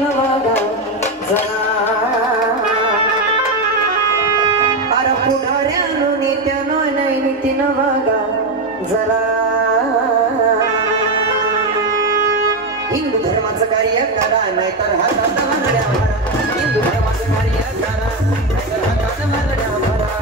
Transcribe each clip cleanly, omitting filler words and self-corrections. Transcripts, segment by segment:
वागा जरा अरे पुढाऱ्यानो नेत्यानो नाही नीतीन वागा जरा हिंदू धर्माचं कार्य करा नाहीतर हातात मारड्या भरा हिंदू धर्माचं कार्य करा नाहीतर हातात मारड्या भरा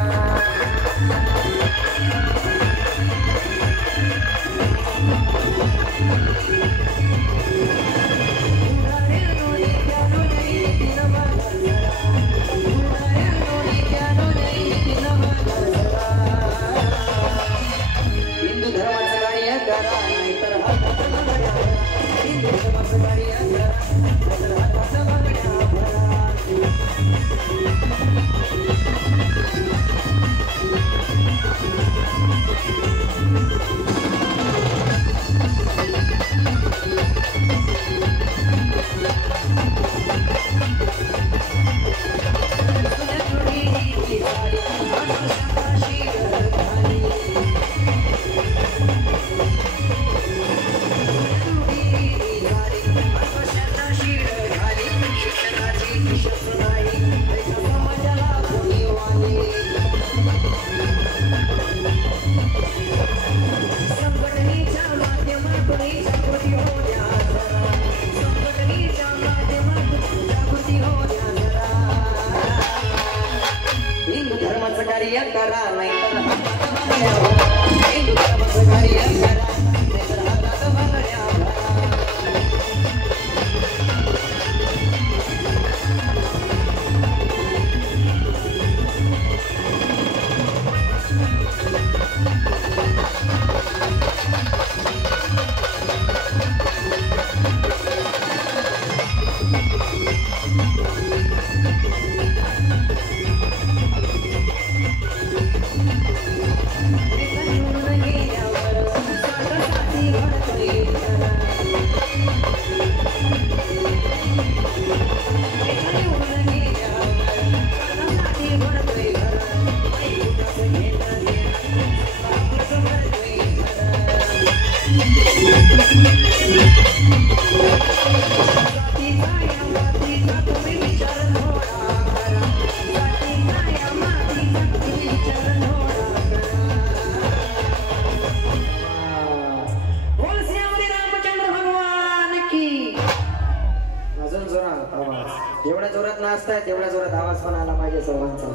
तेवढ्या जोरात आवाज पण आला पाहिजे सर्वांचा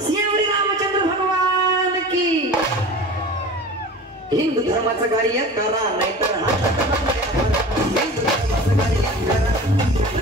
श्री रामचंद्र भगवान की हिंदू धर्माचं कार्य करा नाहीतर हातात हिंदू धर्माचं कार्य करा